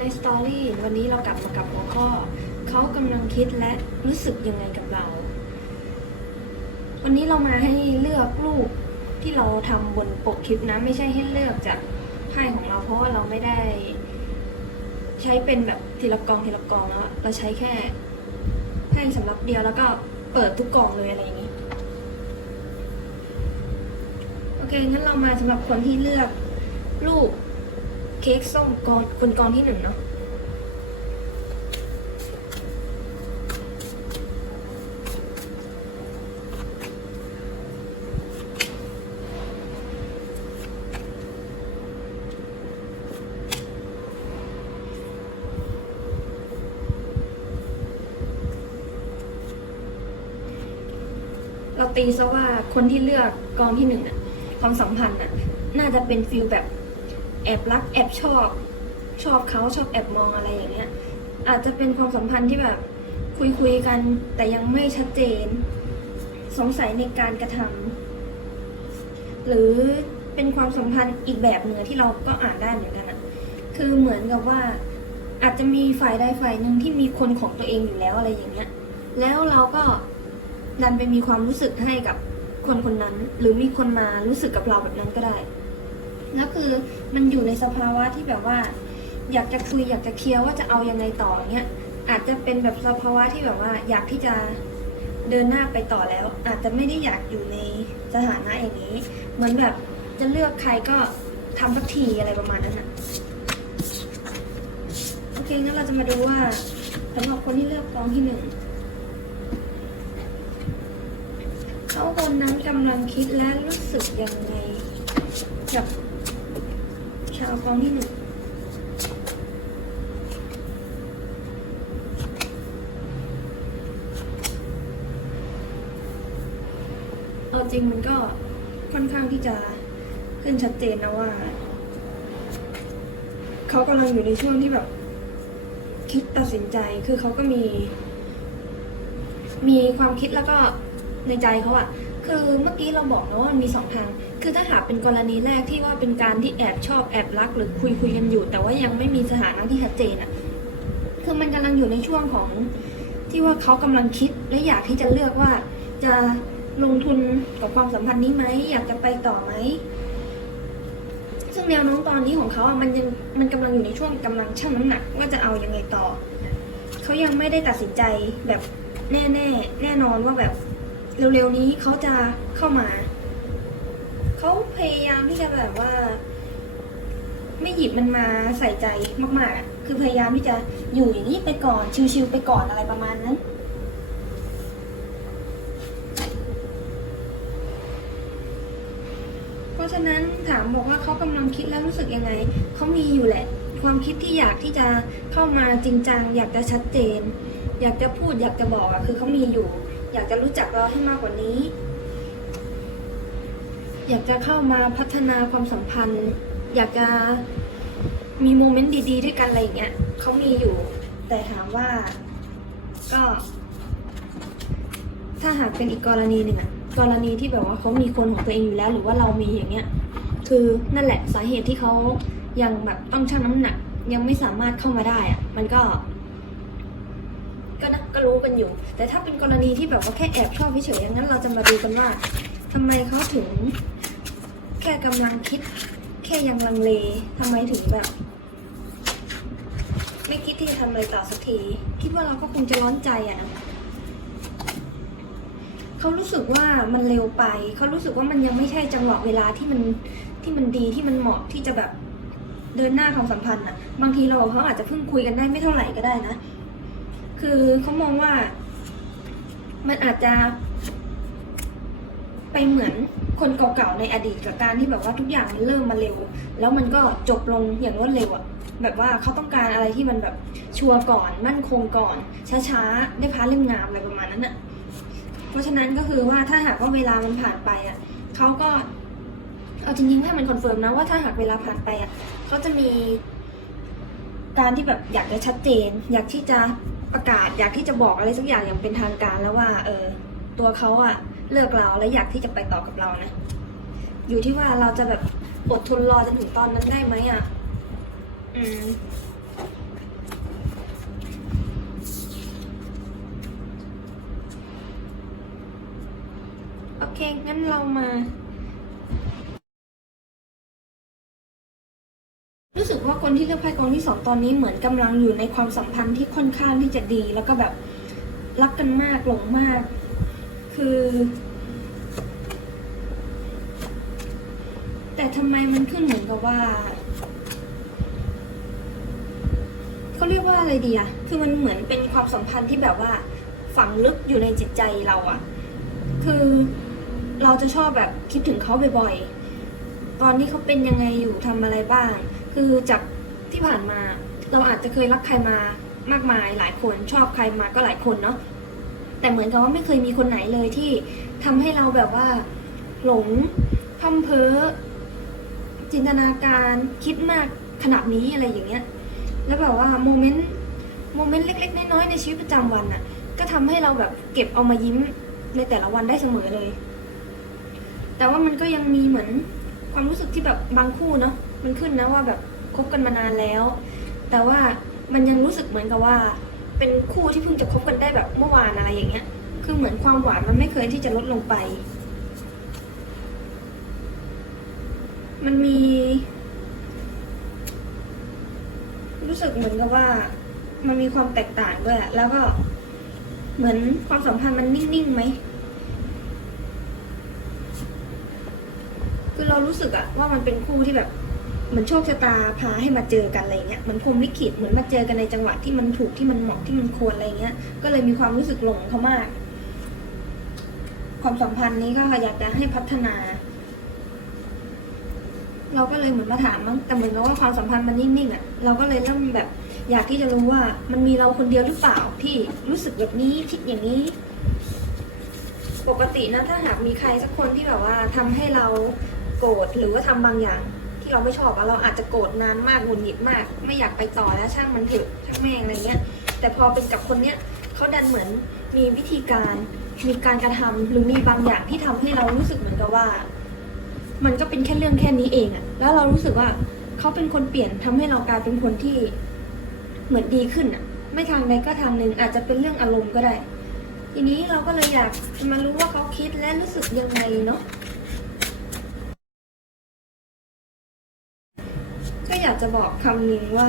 ในสตอรี่วันนี้เรากลับมากับหัวข้อ เขากำลังคิดและรู้สึกยังไงกับเรา วันนี้เรามาให้เลือกรูปที่เราทำบนปกคลิปนะ ไม่ใช่ให้เลือกจากไพ่ของเรา เพราะว่าเราไม่ได้ ใช้เป็นแบบทีละกองทีละกองแล้วเราใช้แค่ไพ่สำหรับเดียวแล้วก็เปิดทุกกองเลยอะไรอย่างนี้ โอเคงั้นเรามาสำหรับคนที่เลือกรูป เค้กส้มกองบนกองที่หนึ่งเนาะเราตีซะว่าคนที่เลือกกองที่หนึ่งอะความสัมพันธ์อะน่าจะเป็นฟิลแบบ แอบรักแอบชอบ ชอบเขาชอบแอบมองอะไรอย่างเงี้ย อาจจะเป็นความสัมพันธ์ที่แบบคุยคุยกัน แต่ยังไม่ชัดเจน สงสัยในการกระทำหรือเป็นความสัมพันธ์อีกแบบหนึ่งอที่เราก็อ่านได้เหมือนกันอะคือเหมือนกับว่า อาจจะมีฝ่ายใดฝ่ายหนึ่งที่มีคนของตัวเองอยู่แล้วอะไรอย่างเงี้ย แล้วเราก็ดันไปมีความรู้สึกให้กับคนคนนั้น หรือมีคนมารู้สึกกับเราแบบนั้นก็ได้ แล้วคือมันอยู่ในสภาวะที่แบบว่า อยากจะคุยอยากจะเคลียร์ว่าจะเอายังไงต่อเงี้ยอาจจะเป็นแบบสภาวะที่แบบว่า อยากที่จะเดินหน้าไปต่อแล้ว อาจจะไม่ได้อยากอยู่ในสถานะอย่างนี้ เหมือนแบบจะเลือกใครก็ทำสักทีอะไรประมาณนั้นอะโอเคงั้นเราจะมาดูว่าสำหรับคนที่เลือกกองที่หนึ่งเขาคนนั้นกำลังคิดและรู้สึกยังไงกับาวกองที่หนึ่งเอาจริงมันก็ค่อนข้างที่จะขึ้นชัดเจนนะว่า เขากำลังอยู่ในช่วงที่แบบ คิดตัดสินใจคือเขาก็มี มีความคิดแล้วก็ในใจเขาอะคือเมื่อกี้เราบอกนะว่ามันมีสองทาง คือถ้าหากเป็นกรณีแรกที่ว่าเป็นการที่แอบชอบแอบรักหรือคุยคุยกันอยู่ แต่ว่ายังไม่มีสถานะที่ชัดเจนอะคือมันกำลังอยู่ในช่วงของที่ว่าเขากำลังคิดและอยากที่จะเลือกว่าจะลงทุนกับความสัมพันธ์นี้ไหมอยากจะไปต่อไหมซึ่งแนวโน้มตอนนี้ของเขาอะมันยังมันกำลังอยู่ในช่วงกำลังชั่งน้ำหนักว่าจะเอายังไงต่อ เขายังไม่ได้ตัดสินใจแบบแน่แน่แน่นอนว่าแบบเร็วๆนี้เขาจะเข้ามา เขาพยายามที่จะแบบว่า ไม่หยิบมันมาใส่ใจมากๆอะคือพยายามที่จะอยู่อย่างนี้ไปก่อนชิวๆไปก่อนอะไรประมาณนั้นเพราะฉะนั้นถามบอกว่าเขากำลังคิดแล้วรู้สึกยังไงเขามีอยู่แหละ ความคิดที่อยากที่จะเข้ามาจริงจังอยากจะชัดเจน อยากจะพูดอยากจะบอกอะคือเขามีอยู่ อยากจะรู้จักเราให้มากกว่านี้ อยากจะเข้ามาพัฒนาความสัมพันธ์ อยากจะมีโมเมนต์ดีๆ ด้วยกันอะไรอย่างเงี้ยเขามีอยู่ แต่ถามว่าก็ ถ้าหากเป็นอีกกรณีหนึ่งอะกรณีที่แบบว่าเขามีคนของตัวเองอยู่แล้ว หรือว่าเรามีอย่างเงี้ย คือนั่นแหละสาเหตุที่เขายังแบบต้องชั่งน้ำหนัก ยังไม่สามารถเข้ามาได้อะมันก็ ก็นะก็รู้กันอยู่ แต่ถ้าเป็นกรณีที่แบบว่าแค่แอบชอบเฉยๆอย่างนั้นเราจะมาดูกันว่า ทำไมเขาถึง แค่กำลังคิด แค่ยังลังเลทำไมถึงแบบ ไม่คิดที่จะทำอะไรต่อสักที คิดว่าเราก็คงจะร้อนใจอะนะเขารู้สึกว่ามันเร็วไป เขารู้สึกว่ามันยังไม่ใช่จังหวะเวลาที่มันที่มันดีที่มันเหมาะที่จะแบบเดินหน้าความสัมพันธ์อะบางทีเราเขาอาจจะเพิ่งคุยกันได้ไม่เท่าไหร่ก็ได้นะ คือเขามองว่า มันอาจจะ ไปเหมือนคนเก่าๆในอดีตกับการที่แบบว่าทุกอย่างมันเริ่มมาเร็ว แล้วมันก็จบลงอย่างรวดเร็วอะแบบว่าเขาต้องการอะไรที่มันแบบชัวร์ก่อนมั่นคงก่อน ช้าๆ ได้พาเล่มงามอะไรประมาณนั้นอะเพราะฉะนั้นก็คือว่าถ้าหากว่าเวลามันผ่านไปอะเขาก็เอาจริงๆให้มันคอนเฟิร์มนะว่าถ้าหากเวลาผ่านไปอะเขาจะมีการที่แบบอยากจะชัดเจน อยากที่จะประกาศ อยากที่จะบอกอะไรสักอย่างอย่างเป็นทางการแล้วว่า เออตัวเขาอะ เลิกเราและอยากที่จะไปต่อกับเรานะ อยู่ที่ว่าเราจะแบบอดทนรอจนถึงตอนนั้นได้ไหมอะ อืมโอเค งั้นเรามารู้สึกว่าคนที่เลือกไพ่กองที่สองตอนนี้เหมือนกำลังอยู่ในความสัมพันธ์ที่ค่อนข้างที่จะดี แล้วก็แบบรักกันมากหลงมาก คือ แต่ทำไมมันขึ้นเหมือนกับว่าเขาเรียกว่าอะไรดีอะคือมันเหมือนเป็นความสัมพันธ์ที่แบบว่าฝังลึกอยู่ในจิตใจเราอะคือเราจะชอบแบบคิดถึงเขาบ่อยๆ ตอนนี้เขาเป็นยังไงอยู่ทำอะไรบ้าง คือจากที่ผ่านมา เราอาจจะเคยรักใครมามากมายหลายคนชอบใครมาก็หลายคนเนาะ แต่เหมือนกับว่าไม่เคยมีคนไหนเลยที่ทำให้เราแบบว่า หลงพัมเพอจินตนาการคิดมากขนาดนี้อะไรอย่างเงี้ย แล้วแบบว่าโมเมนต์โมเมนต์เล็ก ๆ น้อยๆในชีวิตประจำวันน่ะ ก็ทำให้เราแบบเก็บเอามายิ้มในแต่ละวันได้เสมอเลย แต่ว่ามันก็ยังมีเหมือนความรู้สึกที่แบบบางคู่เนาะมันขึ้นนะว่าแบบคบกันมานานแล้ว แต่ว่ามันยังรู้สึกเหมือนกับว่า เป็นคู่ที่เพิ่งจะคบกันได้แบบเมื่อวานอะไรอย่างเงี้ย คือเหมือนความหวานมันไม่เคยที่จะลดลงไป มันมี รู้สึกเหมือนกับว่า มันมีความแตกต่างด้วยอะแล้วก็เหมือนความสัมพันธ์มันนิ่งๆไหมคือเรารู้สึกอะว่ามันเป็นคู่ที่แบบ เหมือนโชคชะตาพาให้มาเจอกันอะไรเงี้ยเหมือนพรหมลิขิตเหมือนมาเจอกันในจังหวะที่มันถูกที่มันเหมาะที่มันควรอะไรเงี้ย ก็เลยมีความรู้สึกหลงเขามาก ความสัมพันธ์นี้ก็อยากจะให้พัฒนา เราก็เลยเหมือนมาถามมั้งแต่เหมือนกับว่าความสัมพันธ์มันนิ่งๆอะเราก็เลยเริ่มแบบ อยากที่จะรู้ว่ามันมีเราคนเดียวหรือเปล่าที่รู้สึกแบบนี้คิดอย่างนี้ปกตินะถ้าหากมีใครสักคนที่แบบว่าทำให้เราโกรธหรือว่าทำบางอย่าง ที่เราไม่ชอบอะเราอาจจะโกรธนานมากหงุดหงิดมาก ไม่อยากไปต่อแล้วช่างมันเถอะช่างแม่งอะไรเงี้ย แต่พอเป็นกับคนเนี้ยเขาดันเหมือนมีวิธีการมีการกระทำหรือมีบางอย่างที่ทำให้เรารู้สึกเหมือนกับว่า มันก็เป็นแค่เรื่องแค่นี้เองอะแล้วเรารู้สึกว่าเขาเป็นคนเปลี่ยนทำให้เรากลายเป็นคนที่เหมือนดีขึ้นอะไม่ทางใดก็ทางหนึ่งอาจจะเป็นเรื่องอารมณ์ก็ได้ ทีนี้เราก็เลยอยากมารู้ว่าเขาคิดและรู้สึกยังไงเนาะ ก็ อยากจะบอกคำหนึงว่า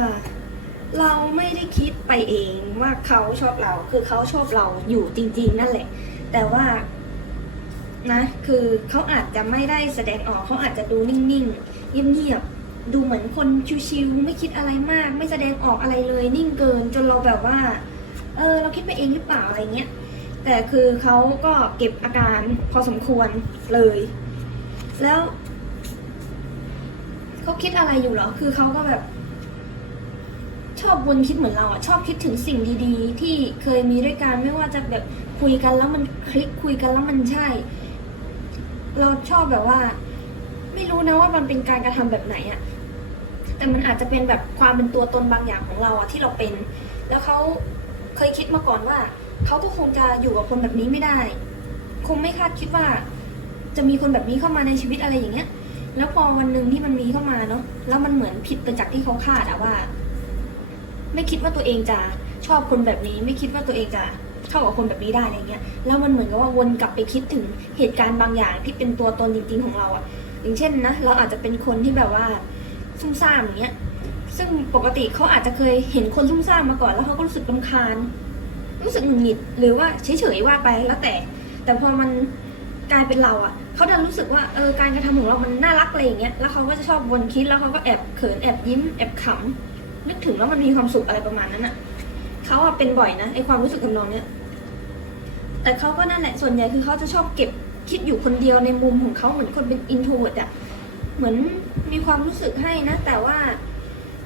เราไม่ได้คิดไปเองว่าเขาชอบเรา คือเขาชอบเราอยู่จริง ๆ นั่นแหละ แต่ว่านะ คือเขาอาจจะไม่ได้แสดงออกเขาอาจจะดูนิ่งๆเงียบๆดูเหมือนคนชิวๆไม่คิดอะไรมาก ไม่แสดงออกอะไรเลย นิ่งเกินจนเราแบบว่า เออ เราคิดไปเองหรือเปล่าอะไรเงี้ยแต่คือเขาก็เก็บอาการพอสมควรเลย แล้ว เขาคิดอะไรอยู่เหรอ คือเขาก็แบบ ชอบวนคิดเหมือนเราอะชอบคิดถึงสิ่งดีๆ ที่เคยมีด้วยกันไม่ว่าจะแบบคุยกันแล้วมันคลิกคุยกันแล้วมันใช่ เราชอบแบบว่า ไม่รู้นะว่ามันเป็นการกระทำแบบไหนอะแต่มันอาจจะเป็นแบบความเป็นตัวตนบางอย่างของเราอะที่เราเป็น แล้วเขาเคยคิดมาก่อนว่าเขาก็คงจะอยู่กับคนแบบนี้ไม่ได้ คงไม่คาดคิดว่า จะมีคนแบบนี้เข้ามาในชีวิตอะไรอย่างเงี้ย แล้วพอวันหนึ่งที่มันมีเข้ามาเนาะแล้วมันเหมือนผิดไปจากที่เขาคาดอะว่า ไม่คิดว่าตัวเองจะชอบคนแบบนี้ ไม่คิดว่าตัวเองจะเข้ากับคนแบบนี้ได้อะไรเงี้ยแล้วมันเหมือนกับว่าวนกลับไปคิดถึงเหตุการณ์บางอย่างที่เป็นตัวตนจริงๆของเราอะอย่างเช่นนะเราอาจจะเป็นคนที่แบบว่าซุ่มซ่ามอย่างเงี้ยซึ่งปกติเขาอาจจะเคยเห็นคนซุ่มซ่ามมาก่อน แล้วเขาก็รู้สึกรำคาญ รู้สึกหงุดหงิดหรือว่าเฉยๆว่าไปแล้วแต่ แต่พอมัน กลายเป็นเราอะเขาดันรู้สึกว่าเออการกระทำของเรา มันน่ารักอะไรอย่างเงี้ยแล้วเขาก็จะชอบวนคิดแล้วเขาก็แอบเขินแอบยิ้มแอบขำนึกถึงแล้วมันมีความสุขอะไรประมาณนั้นอะเขาอะเป็นบ่อยนะไอความรู้สึกทำนองเนี้ยแต่เขาก็นั่นแหละส่วนใหญ่คือเขาจะชอบเก็บคิดอยู่คนเดียวในมุมของเขาเหมือนคนเป็นอินโทรเวิร์ดอะเหมือนมีความรู้สึกให้นะ แต่ว่า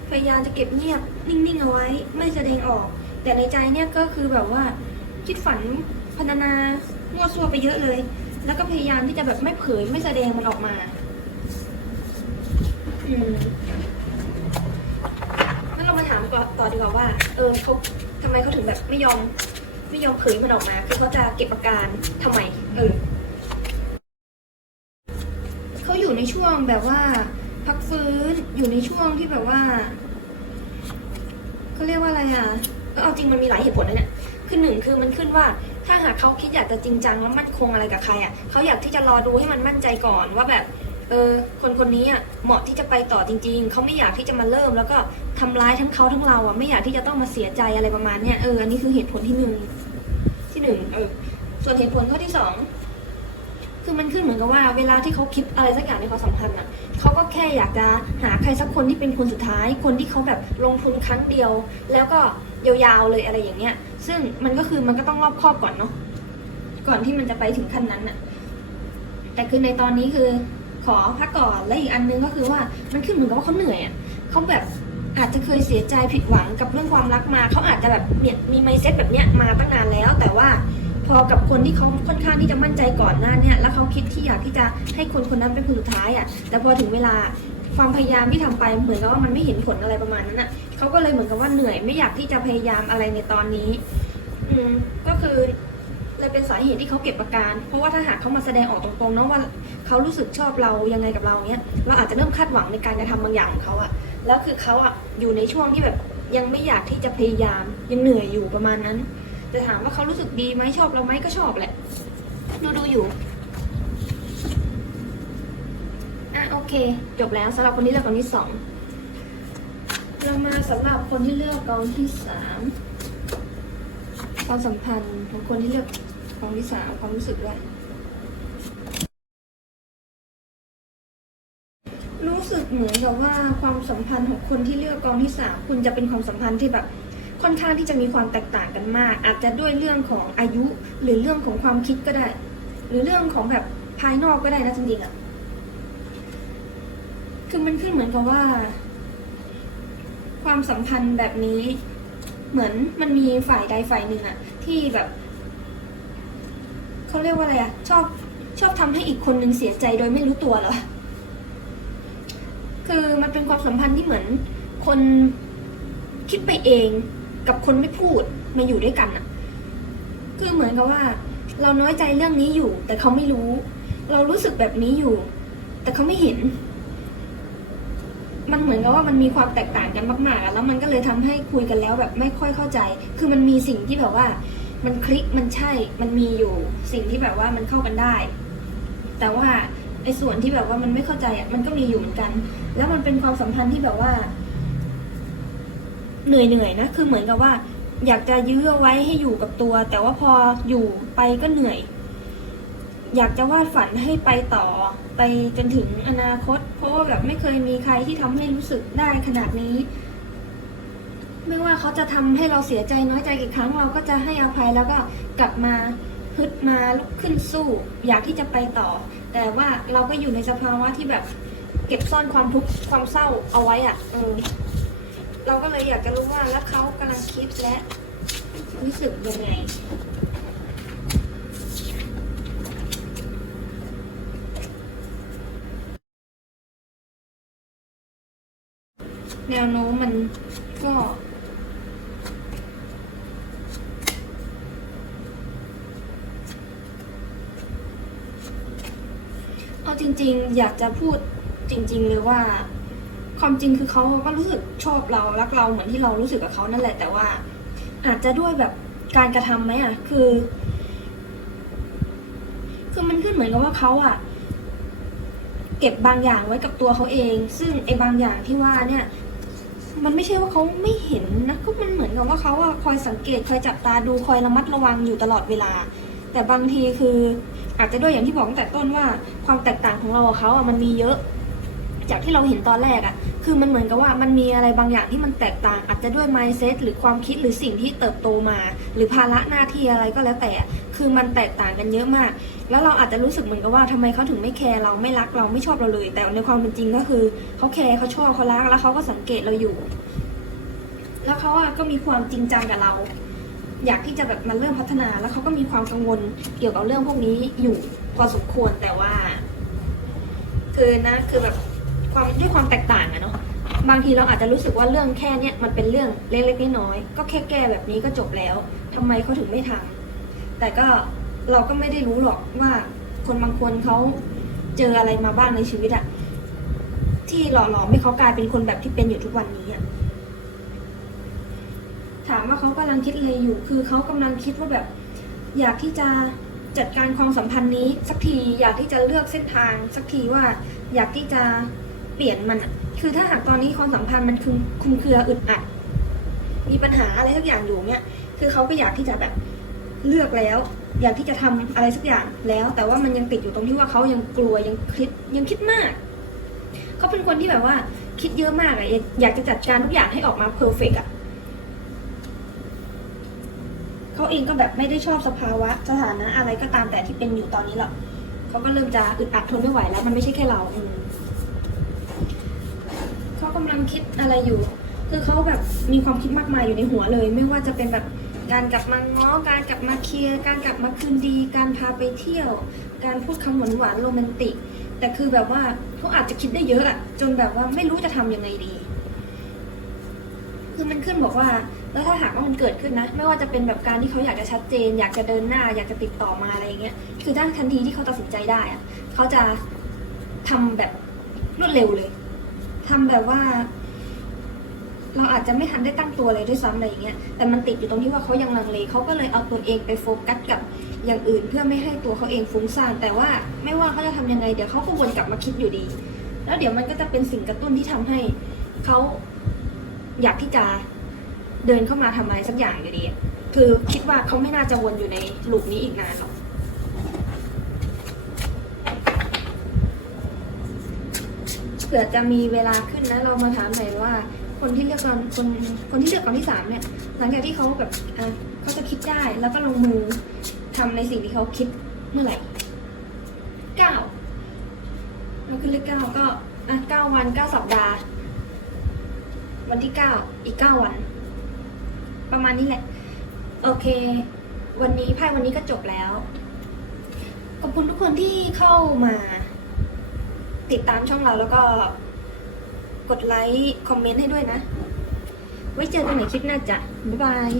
พยายามจะเก็บเงียบนิ่งๆเอาไว้ ไม่แสดงออก แต่ในใจเนี่ยก็คือแบบว่าคิดฝันพรรณนามั่วซั่วไปเยอะเลย แล้วก็พยายามที่จะแบบไม่เผยไม่แสดงมันออกมาอืมงั้นเรามาถามต่อต่อดีกว่าว่า เออเขาทำไมเขาถึงแบบไม่ยอม ไม่ยอมเผยมันออกมา คือเขาจะเก็บอาการทำไม เออเขาอยู่ในช่วงแบบว่า พักฟื้นอยู่ในช่วงที่แบบว่าเขาเรียกว่าอะไรอะเออเอาจริงมันมีหลายเหตุผลนะเนี่ยคือหนึ่งคือมันขึ้นว่า ถ้าหากเขาคิดอยากจะจริงจังแล้วมั่นคงอะไรกับใครอะเขาอยากที่จะรอดูให้มันมั่นใจก่อนว่าแบบเออคนคนนี้อะเหมาะที่จะไปต่อจริง ๆเขาไม่อยากที่จะมาเริ่ม แล้วก็ทำร้ายทั้งเขาทั้งเราอะไม่อยากที่จะต้องมาเสียใจอะไรประมาณเนี้ยเอออันนี้คือเหตุผลที่หนึ่งที่หนึ่งเออส่วนเหตุผลข้อที่สองคือมันขึ้นเหมือนกับว่าเวลาที่เขาคิดอะไรสักอย่างในความสัมพันธ์อะเขาก็แค่อยากจะหาใครสักคนที่เป็นคนสุดท้าย คนที่เขาแบบลงทุนครั้งเดียว แล้วก็ ยาวๆเลยอะไรอย่างเงี้ย ซึ่งมันก็คือมันก็ต้องรอบครอบก่อนเนาะก่อนที่มันจะไปถึงขั้นนั้นอะแต่คือในตอนนี้คือขอพักก่อนและอีกอันนึงก็คือว่ามันขึ้นเหมือนกับว่าเขาเหนื่อยอะเขาแบบอาจจะเคยเสียใจผิดหวังกับเรื่องความรักมาเขาอาจจะแบบเนี่ยมีไมเซ็ตแบบเนี้ยมาตั้งนานแล้ว แต่ว่าพอกับคนที่เขาค่อนข้างที่จะมั่นใจก่อนหน้าเนี่ยแล้วเขาคิดที่อยากที่จะให้คนคนนั้นเป็นคนสุดท้ายอะแต่พอถึงเวลาความพยายามที่ทำไปเหมือนกับว่ามันไม่เห็นผลอะไรประมาณนั้นอะ เขาก็เลยเหมือนกับว่าเหนื่อยไม่อยากที่จะพยายามอะไรในตอนนี้ อืมก็คือเลยเป็นสาเหตุที่เขาเก็บอาการ เพราะว่าถ้าหากเขามาแสดงออกตรงๆเนาะว่าเขารู้สึกชอบเรายังไงกับเราเนี้ย เราอาจจะเริ่มคาดหวังในการกระทำบางอย่างของเขาอะแล้วคือเขาอะอยู่ในช่วงที่แบบยังไม่อยากที่จะพยายามยังเหนื่อยอยู่ประมาณนั้น แต่ถามว่าเขารู้สึกดีไหมชอบเราไหมก็ชอบแหละ ดูดูอยู่อะโอเค จบแล้วสำหรับคนที่เลือกกองที่สอง เรามาสำหรับคนที่เลือกกองที่สามความสัมพันธ์ของคนที่เลือกกองที่สามความรู้สึกด้วยรู้สึกเหมือนกับว่าความสัมพันธ์ของคนที่เลือกกองที่สามคุณจะเป็นความสัมพันธ์ที่แบบค่อนข้างที่จะมีความแตกต่างกันมาก อาจจะด้วยเรื่องของอายุหรือเรื่องของความคิดก็ได้ หรือเรื่องของแบบภายนอกก็ได้นะจริงๆอะคือมันขึ้นเหมือนกับว่า ความสัมพันธ์แบบนี้ เหมือนมันมีฝ่ายใดฝ่ายหนึ่งอะที่แบบเขาเรียกว่าอะไรอะชอบชอบทำให้อีกคนหนึ่งเสียใจโดยไม่รู้ตัวเหรอคือมันเป็นความสัมพันธ์ที่เหมือน คนคิดไปเองกับคนไม่พูดมาอยู่ด้วยกันอะคือเหมือนกับว่า เราน้อยใจเรื่องนี้อยู่ แต่เขาไม่รู้ เรารู้สึกแบบนี้อยู่ แต่เขาไม่เห็น มันเหมือนกับว่ามันมีความแตกต่างกันมากๆ แล้วมันก็เลยทำให้คุยกันแล้วแบบไม่ค่อยเข้าใจ คือมันมีสิ่งที่แบบว่า มันคลิกมันใช่ มันมีอยู่สิ่งที่แบบว่ามันเข้ากันได้ แต่ว่าไอ้ส่วนที่แบบว่ามันไม่เข้าใจอะมันก็มีอยู่เหมือนกัน แล้วมันเป็นความสัมพันธ์ที่แบบว่า เหนื่อยเหนื่อยๆนะ คือเหมือนกับว่า อยากจะยื้อไว้ให้อยู่กับตัว แต่ว่าพออยู่ไปก็เหนื่อย อยากจะวาดฝันให้ไปต่อไปจนถึงอนาคต เพราะว่าแบบไม่เคยมีใครที่ทำให้รู้สึกได้ขนาดนี้ ไม่ว่าเขาจะทำให้เราเสียใจน้อยใจกี่ครั้งเราก็จะให้อภัยแล้วก็กลับมาฮึดมาลุกขึ้นสู้ อยากที่จะไปต่อ แต่ว่าเราก็อยู่ในสภาวะที่แบบเก็บซ่อนความทุกข์ความเศร้าเอาไว้อะเออเราก็เลยอยากจะรู้ว่าแล้วเขากำลังคิดและรู้สึกยังไง แนวโน้มมันก็เอาจริง ๆ อยากจะพูดจริง ๆ เลยว่า ความจริงคือเขาก็รู้สึกชอบเรารักเราเหมือนที่เรารู้สึกกับเขานั่นแหละแต่ว่า อาจจะด้วยแบบการกระทำไหมอะ คือ คือมันขึ้นเหมือนกับว่าเขาอะ เก็บบางอย่างไว้กับตัวเขาเอง ซึ่งไอ้บางอย่างที่ว่าเนี่ย มันไม่ใช่ว่าเขาไม่เห็นนะก็มันเหมือนกับว่าเขาอะคอยสังเกตคอยจับตาดูคอยระมัดระวังอยู่ตลอดเวลา แต่บางทีคืออาจจะด้วยอย่างที่บอกตั้งแต่ต้นว่าความแตกต่างของเรากับเขาอะมันมีเยอะ จากที่เราเห็นตอนแรกอะ คือมันเหมือนกับว่ามันมีอะไรบางอย่างที่มันแตกต่าง อาจจะด้วย mindset หรือความคิดหรือสิ่งที่เติบโตมา หรือภาระหน้าที่อะไรก็แล้วแต่ คือมันแตกต่างกันเยอะมาก แล้วเราอาจจะรู้สึกเหมือนกับว่าทำไมเขาถึงไม่แคร์เราไม่รักเราไม่ชอบเราเลย แต่ในความเป็นจริงก็คือเขาแคร์เขาชอบเขารักแล้วเขาก็สังเกตเราอยู่ แล้วเขาอะก็มีความจริงจังกับเรา อยากที่จะแบบมันเริ่มพัฒนา แล้วเขาก็มีความกังวลเกี่ยวกับเรื่องพวกนี้อยู่พอสมควรแต่ว่า คือนะคือแบบ ความด้วยความแตกต่างอะเนาะบางทีเราอาจจะรู้สึกว่าเรื่องแค่เนี้ยมันเป็นเรื่องเล็กๆน้อยๆก็แค่แก้แบบนี้ก็จบแล้วทำไมเขาถึงไม่ทำแต่ก็เราก็ไม่ได้รู้หรอกว่าคนบางคนเขาเจออะไรมาบ้างในชีวิตอะที่หล่อหลอมให้เขากลายเป็นคนแบบที่เป็นอยู่ทุกวันนี้อะถามว่าเขากำลังคิดอะไรอยู่ คือเขากำลังคิดว่าแบบ อยากที่จะจัดการความสัมพันธ์นี้ สักที อยากที่จะเลือกเส้นทาง สักทีว่า อยากที่จะ เปลี่ยนมันอะคือถ้าหากตอนนี้ความสัมพันธ์มันคุมคุมเครืออึดอัด มีปัญหาอะไรสักอย่างอยู่เนี่ย คือเขาก็อยากที่จะแบบเลือกแล้ว อยากที่จะทำอะไรสักอย่างแล้ว แต่ว่ามันยังติดอยู่ตรงที่ว่าเขายังกลัวยังคิดยังคิดมาก เขาเป็นคนที่แบบว่า คิดเยอะมากอะอยากจะจัดการทุกอย่างให้ออกมาเพอร์เฟกอะเขาเองก็แบบไม่ได้ชอบสภาวะสถานะอะไรก็ตามแต่ที่เป็นอยู่ตอนนี้หรอกเขาก็เริ่มจะอึดอัดทนไม่ไหวแล้ว มันไม่ใช่แค่เราอืม คิดอะไรอยู่ คือเขาแบบมีความคิดมากมายอยู่ในหัวเลย ไม่ว่าจะเป็นแบบการกลับมาง้อการกลับมาเคลียร์การกลับมาคืนดี การพาไปเที่ยว การพูดคำหวานหวานโรแมนติก แต่คือแบบว่าเขาอาจจะคิดได้เยอะอะจนแบบว่าไม่รู้จะทำยังไงดี คือมันขึ้นบอกว่า แล้วถ้าหากว่ามันเกิดขึ้นนะ ไม่ว่าจะเป็นแบบการที่เขาอยากจะชัดเจน อยากจะเดินหน้า อยากจะติดต่อมาอะไรเงี้ยคือด้านทันทีที่เขาตัดสินใจได้อะเขาจะทำแบบรวดเร็วเลย ทำแบบว่า เราอาจจะไม่ทันได้ตั้งตัวเลยด้วยซ้ำอะไรอย่างเงี้ยแต่มันติดอยู่ตรงที่ว่าเขายังลังเลเขาก็เลยเอาตัวเองไปโฟกัสกับอย่างอื่น เพื่อไม่ให้ตัวเขาเองฟุ้งซ่านแต่ว่าไม่ว่าเขาจะทำยังไงเดี๋ยวเขาก็วนกลับมาคิดอยู่ดี แล้วเดี๋ยวมันก็จะเป็นสิ่งกระตุ้นที่ทำให้เขาอยากที่จะเดินเข้ามาทำอะไรสักอย่างอยู่ดี คือคิดว่าเขาไม่น่าจะวนอยู่ในลูปนี้อีกนานหรอก เผื่อจะมีเวลาขึ้นนะเรามาถามหน่อยว่า คนที่เลือกตอนคนคนที่เลือกตอนที่สามเนี่ยหลังจากที่เขาแบบอะเขาจะคิดได้แล้วก็ลงมือทำในสิ่งที่เขาคิดเมื่อไหร่เก้าเราขึ้นเลขเก้าก็อะเก้าวันเก้าสัปดาห์ วันที่เก้าอีกเก้าวัน ประมาณนี้แหละ โอเค วันนี้ไพ่วันนี้ก็จบแล้วขอบคุณทุกคนที่เข้ามา ติดตามช่องเราแล้วก็กดไลค์ คอมเมนต์ให้ด้วยนะ ไว้เจอกันในคลิปหน้าจ้ะบ๊ายบาย